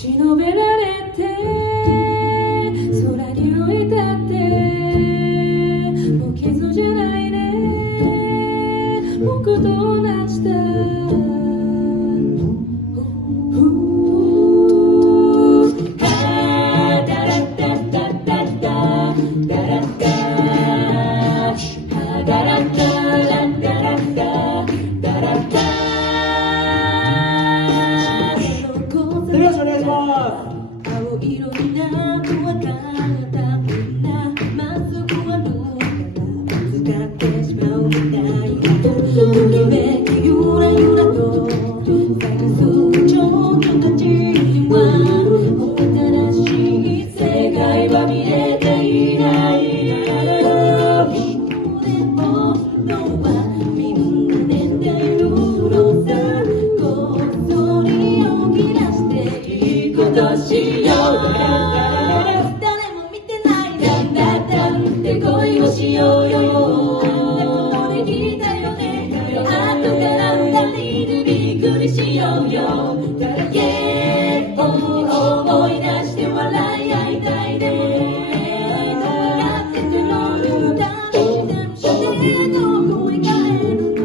忍べられて空に浮いたってもう傷じゃないね僕と同じだ青色になるわかったみんなまっすぐ歩くからぶつかってしまうみたいなときめきゆらゆらと探す情緒たちには新しい世界は見えていないでものはみんな寝ているのさこっそり起き出していいことしよう誰も見てないだんだんだんって恋をしようよこのできたよね後から二人でびっくりしようよ思い出して笑い合いたいでもね分かってても歌してどこへ帰るの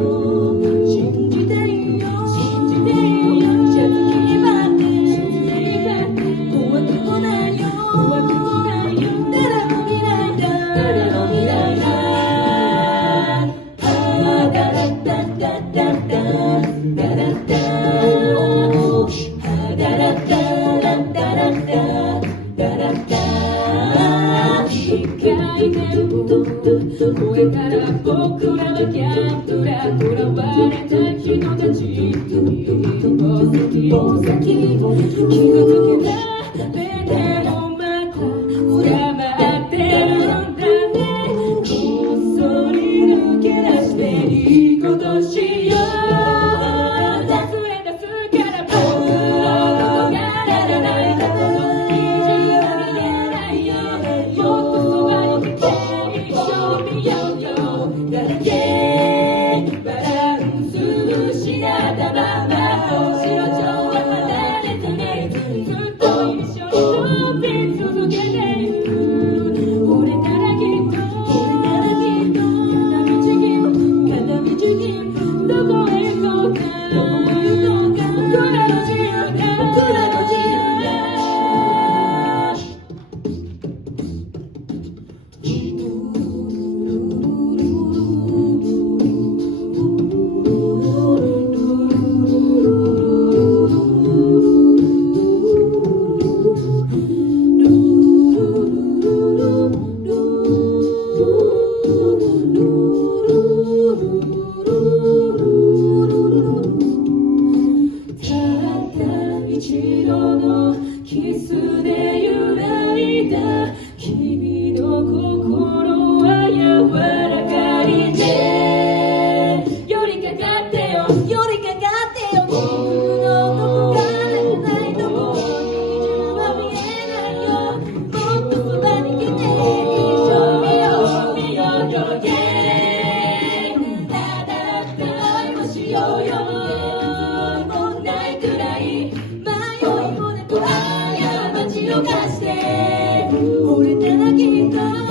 信じていいよ信じていいよシャツ引っ張って怖くもないよ怖くもないよ誰も見ないだ誰も見ないだダラッダッダッダッダッダラッダッダラッダッダラッダッダラッダッ控えてる声から僕らはギャンブラー囚われた人たちお先傷つけられてもまた捕まってるんだねこっそり抜け出していいことしよう忘れ出すから僕のことがららないだとの意地が見えないよもっとそばに来て一緒に見ようよだけバランス失ったまま星の上は離れずにずっと一緒に飛び続けている俺ならきっと片道金どこへ行こうか僕らの自由だ僕らの自由だ一度のキスで揺らいだ君の心は柔らかいね寄りかかってよ寄りかかってよ僕のどこかでないとこに自分は見えないよもっとそばに来て一緒に見ようよただ恋をしようよもうないくらいを貸して俺ならきっと泣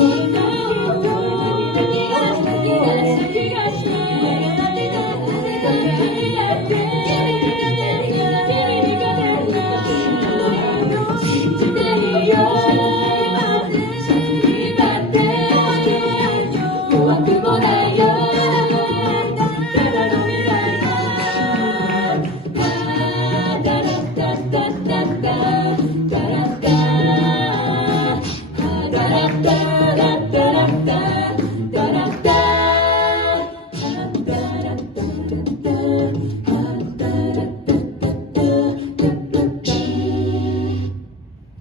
き出した気がして君が出る信じていいよ縛って怖くもない